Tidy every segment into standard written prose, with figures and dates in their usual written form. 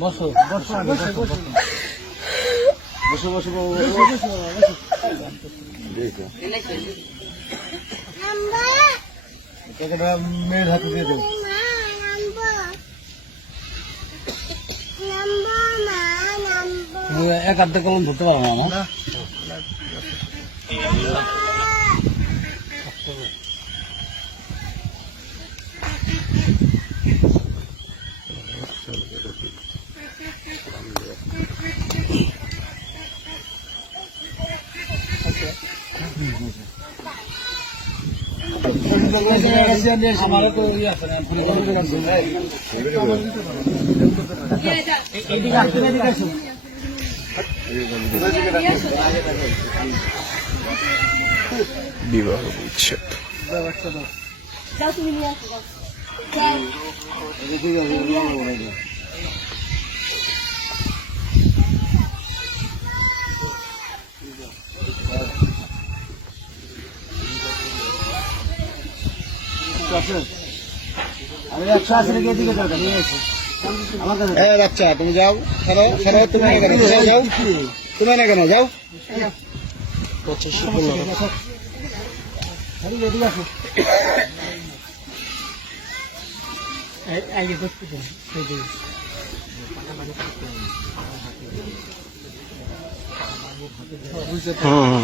বসো মেয়ের হাতে দিয়ে দেবো। এক আধটা কলম ধরতে পারো না আমার। আমারও তো ইয়ে আছে না, এইদিকে আসতে না, এদিকে আসুন। বিবাহ বিচ্ছেদ আমি 180 রেখে এদিকে দরকার নিয়ে এসে আমার কাছে। বাচ্চা তুমি যাও, সরো সরো, তুমি না কেন যাও, যাও তুমি না কেন যাও। আচ্ছা শিখুন এদিকে আসো। হুম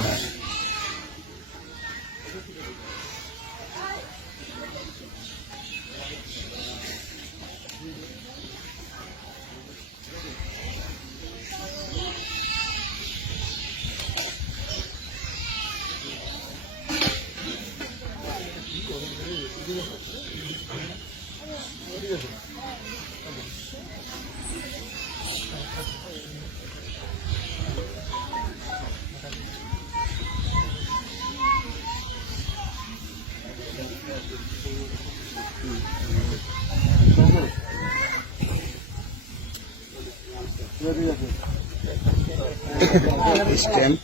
স্ট্যান্ড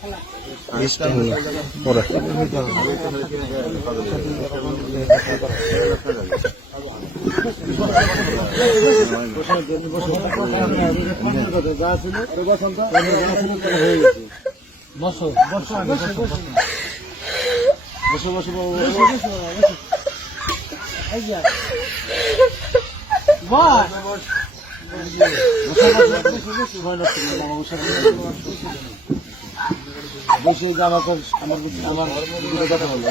পরে বসো বসো বসো বসো বেশি আমাকে আমার কথা বলবো।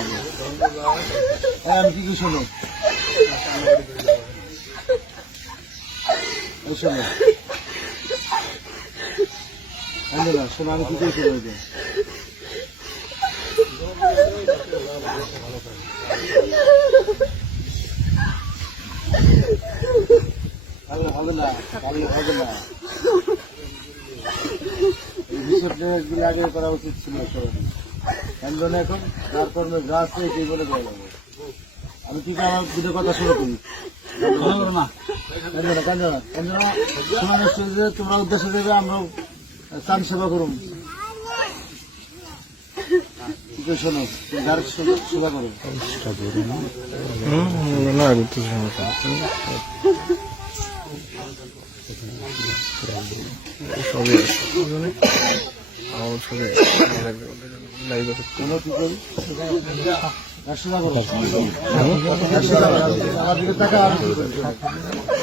আমি কি কি শোনো, শোনো শোনো, আমি কি কি শোনো, হবে না, হবে না। আগে করা উচিত ছিল। কেন এখন তার কর্মে যা আছে এটাই বলে দেওয়া যাবে। আমি কি আমার দুটো কথা শুনে করি না, তোমরা উদ্দেশ্য দেবে, আমরাও চান সেবা করুন। শোনো, যার সেবা করো।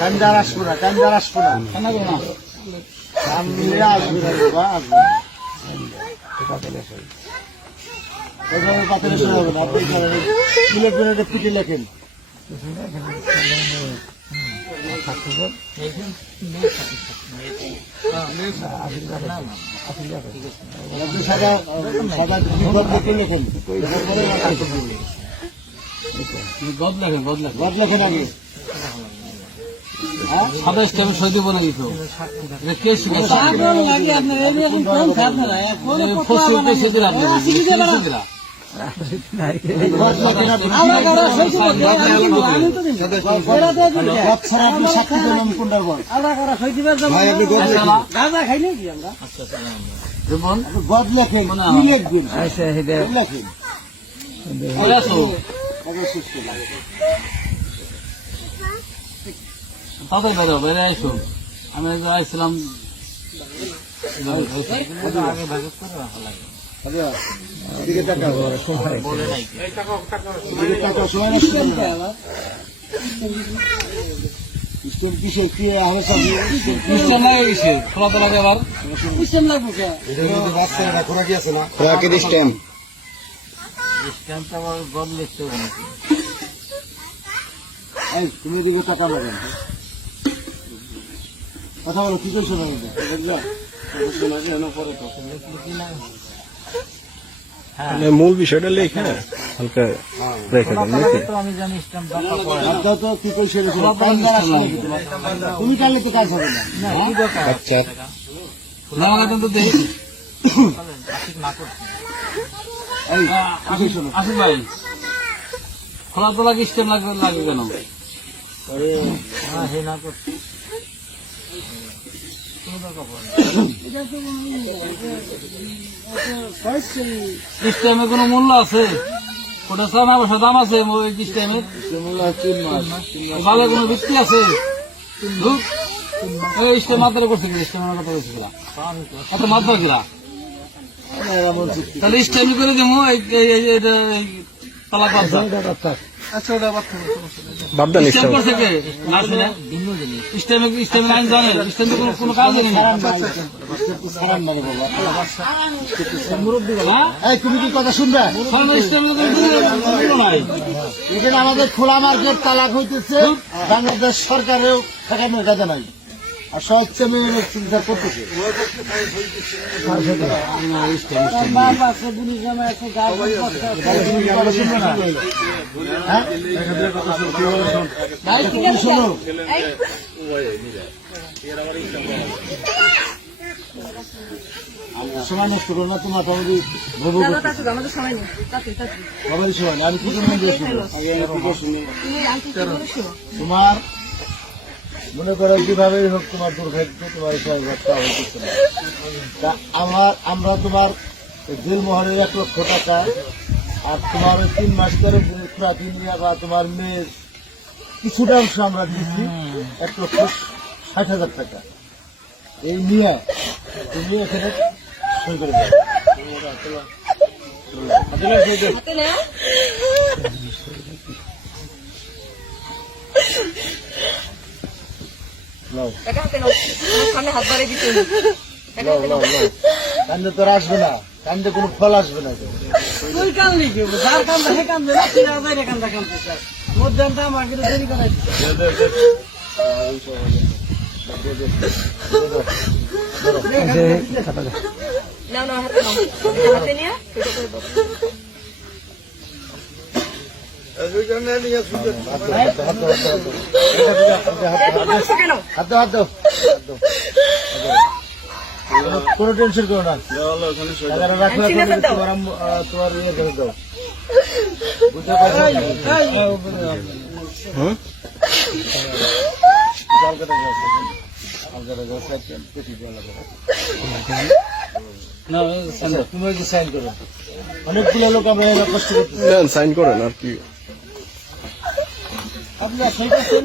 কান্দার আসবো না, কান্দার আসবো না, পাথরে শোনা হবে না। আপনি পিঠে লেখেন। সাদা সাদা লেখেন, গদ লেখেন, গদ লেখেন আগে। সাদা স্টেপে সই দিব না দিত কে শিখেছে? গদ লেখেন, লিখবেন তাড়াতাড়ি বেরো, বেরে আইসো। আমি একবার আইছিলাম আগে ভাগে করে রাখা লাগে। আচ্ছা, এদিকে টাকা বলে নাই এদিকে টাকা সময় নষ্ট করবে না। স্টেম কিসে কি হবে সব সিস্টেম লাগে গেছে, খোলা তো লাগে আবার। খোরাকের স্টেম সিস্টেমটা আবার বদলেছে নাকি। এই তুমি এদিকে টাকা লাগান কথা বলো কি করছো না এটা বুঝলা শোনা যে এনে পরে তো মানে মূল বিষয়টা লেখা হালকা রেখে দেন নাকি? তো আমি জানি সিস্টেম দরকার পড়ে না। আপনার তো কি করছে তুমি টানলে তো কাজ হবে না না, কি দরকার? আচ্ছা জামা কাপড় তো দেই। না করছি। এই কি করছো না আসিফ ভাই, খোলা তোলা সিস্টেম লাগে কেন? আরে হ্যাঁ, হে না করছি। সিস্টেমে কোনো মূল্য আছে? ওটা ছাড়া না বসা দাম আছে ওই সিস্টেমের? সিমুলা 3 মাস ভালো কোনো ভিত্তি আছে? ধুর, এই সিস্টেম মাত্রা করছে কি? সিস্টেমের কথা বলছে কিনা? এত মাত্রা কিনা? এমন চুক্তি তাহলে স্টেম করে দেবো তালাক বাচ্চা বাদ দেন স্টেম করছে কে? না শুনে ভিন্ন জিনিস স্টেমের আইন জানে স্টেম তো কোনো কাজ নেই। সারান না রে বাবা হ্যাঁ, এই তুমি কি কথা শুনবে স্টেমে কোনো নাই। এখানে আমাদের খোলা মার্কেট তালাক হইতেছে বাংলাদেশ সরকারেও ঠেকানোর কাজে নাই আর সব চেমে চিন্তা করতেছে তুমি কি কথা শুনবে না হ্যাঁ তুমি শোনো সময় নষ্ট করো না তোমার ফ্যামিলি ভোগ আমাদের সময় নেই সবাই সময় না। আমি কি জন্য শুনি তোমার মনে করো কিভাবে হোক তোমার দুর্ভাগ্য তোমার সহযোগিতা হইতেছে না তা আমরা তোমার জেল মহলের 1 লক্ষ টাকা আর তোমার 3 মাস ধরে প্রতি নিয়ে বা তোমার মেয়ের কিছুটা অংশ আমরা দিচ্ছি 1,60,000 টাকা এই নিয়ে তুমি এখানে সই করে দাও নাও সামনে হাত বাড়িয়ে দিতে নাও নাও নাও কান্দে তোর আসবে না কান্দে কোনো ফল আসবে না তুই কাম লিখি যার কাম দেখে কাম দেয় না তুই আবার কামটা কামতে চাস মধ্যমটা আমার কিন্তু দেরি করাই নাও না হাতে নাও হাতে নিয়ে কেন হাত দাও কোনো টেনশন করো না টাকাটা রাখলে তোমার তোমার ইয়ে করে দাও বুঝতে পারছো তুমি ওই যে সাইন করো অনেকগুলো লোক আমরা এরা কষ্ট করতেছি সাইন করেন আর কি আপনারা সই করছেন